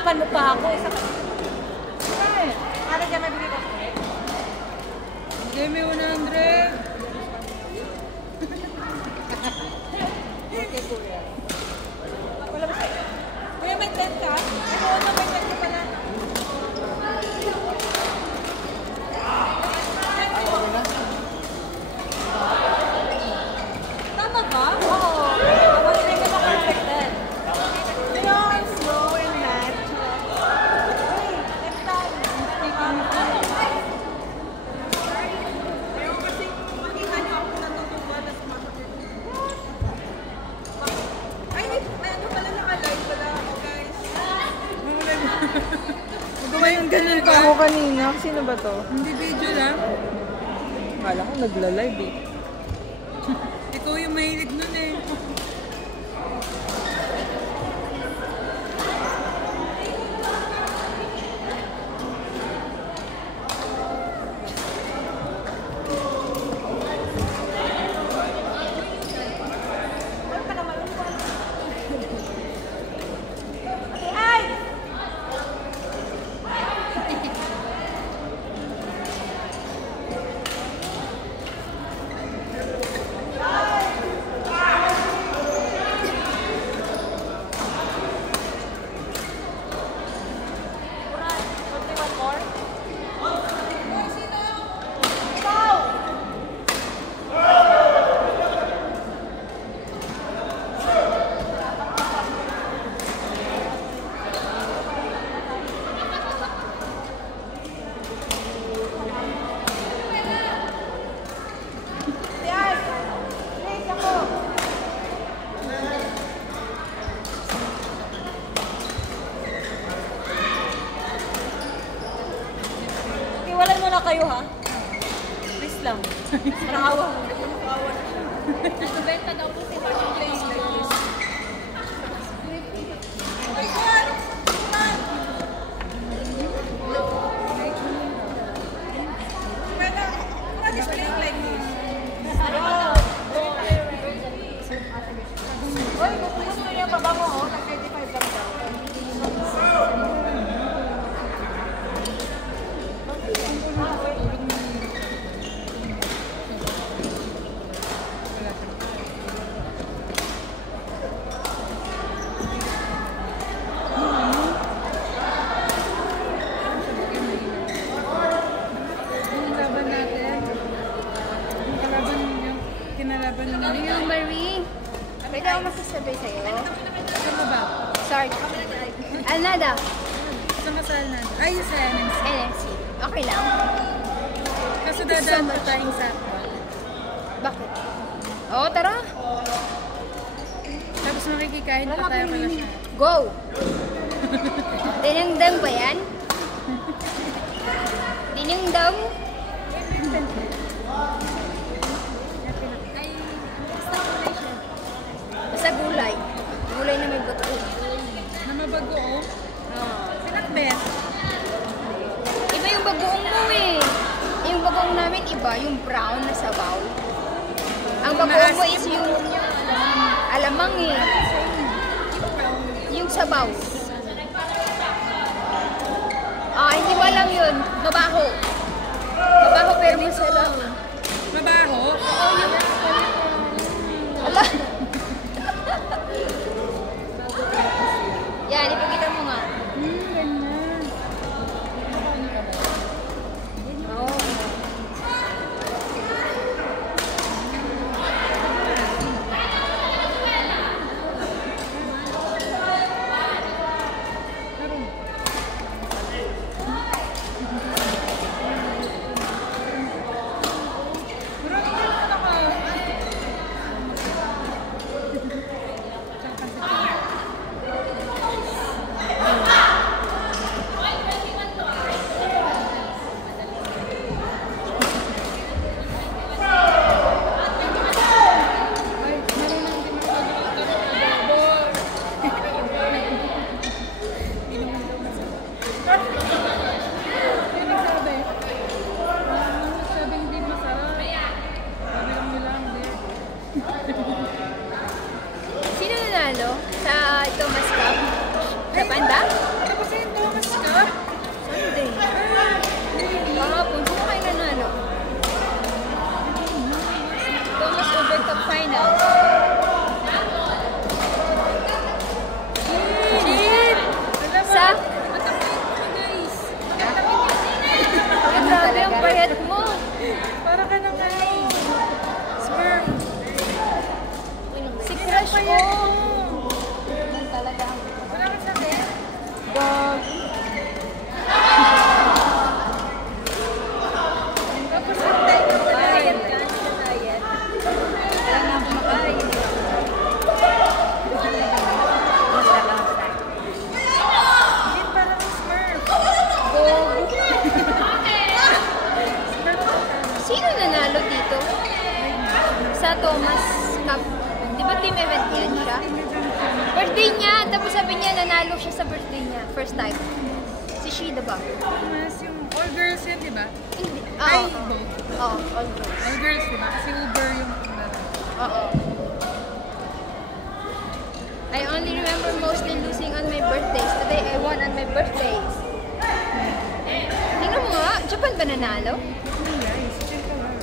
Hihirapan mo pa ako. Isa ka. Para dyan mabili ko. Hindi, may 100. Okay, kuya. Wala ba sa'yo? Kuya, may 10 ka? Oo, may 10 ka pala. Tama ba? Oo. Hindi ka maka-affected. Pero I'm slow in math. Hey, next time. Pero kasi makita niyo ako natutuwa na sumasagot. Ay, may ano pala naka-live pala ako, guys. Magawa yung ganun pa Ako kanina. Sino ba to? Hindi video lang. Akala ko nagla-live eh. Ikaw yung mahilig nun eh. Iwalan mo na kayo, ha? Please lang. Parang awa mo. Nagabenta daw po si Martin playing like this. Oh my God! What is playing like this? Oy, kung gusto niya pabango, oh, nag-35 lang daw. Yung Marie, may tao masasabi sa'yo. Ano ba? Sorry. Alnada. Saan ka sa Alnada? Ay, sa NMC. NMC. Okay lang. Kaso dadaan pa tayong sa Bakit? Oo, tara. Tapos makikikain pa tayo pala siya. Go! Dinengdeng ba yan? Dinengdeng? Basta gulay. Gulay na may buto. Na mabagoong? Pinakbet. Iba yung bagoong mo eh. Yung bagoong namin iba, yung brown na sabaw. Ang bagoong mo is yung alamang eh. Yung sabaw. Hindi mo alam yun. Mabaho. Mabaho pero masarap. Mabaho? Oo, yun. Ala. Yan, ipakita mo nga. Ganyan. Oo. Sino nanalo sa Thomas Cup? Sa Panda? Tapos finals. Sa... Guys. Ay, grabe ang payat mo. Para ka ng ano. Sperm. Si crush ko. Yan talaga. Wala kang sakit? Dog. Tapos hintay ka pa na. Diet ka, diet. Kaya nga kumakain. Hindi parang sperm. Sino nanalo dito? Sa Thomas Cup. Di ba team event yan siya? Birthday niya! Tapos sabi niya nanalo siya sa birthday niya. First time. Si Shida ba? Mas yung all girls yun, di ba? Hindi. Ay, Oo. both. Oo, all girls. All girls, di ba? Kasi Uber yung Oo. I only remember mostly losing on my birthdays. Today I won on my birthdays. Tingnan mo nga, Japan ba nanalo? guys. Chill ka lang.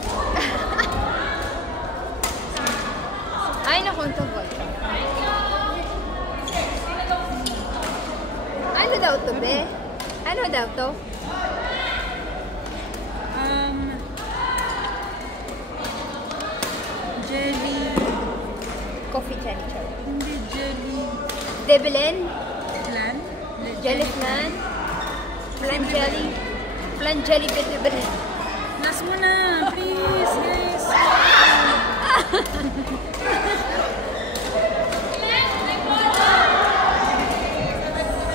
Ay, naku, ito boy. Ano daw to, be? Ano daw to? Jelly. Coffee changer. Hindi jelly. Debelen? Plan? Jelly flan? Flan jelly? Flan jelly debelen. Last mo na, please, guys.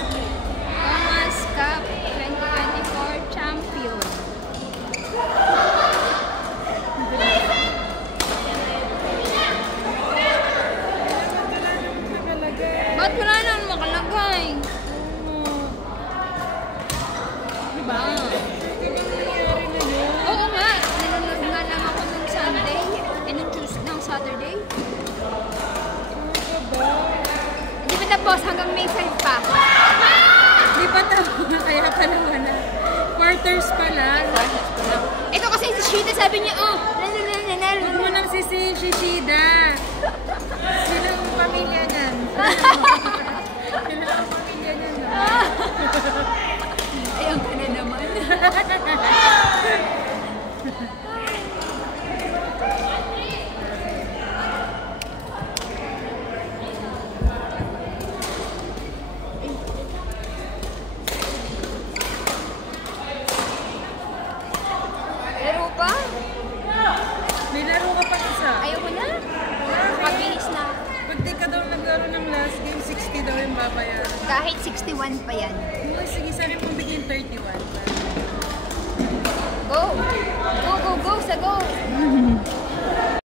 Thomas Cup 2024 champion. Ba't wala nang makalagay? Diba? Oo nga, nanonood nga lang ako nung Sunday, nung Tuesday, nung Saturday. Hindi pa tapos, hanggang May 5 pa. Di ba tama na kaya pala wala? Quarters pala. Ito kasi si Shida sabi niya, oh, Huwag mo nang Shishida. Sila ang pamilya niyan. Sila ang pamilya niyan. Ayaw ka na naman. Laro pa? May laro ka pa isa. Ayoko na. Mabilis na. Pag di ka daw naglaro ng last game, 60 daw yung babayaran. Kahit 61 pa yan. Sige, sabi mong bigyan 31. Go! Go, go, go! Sa go!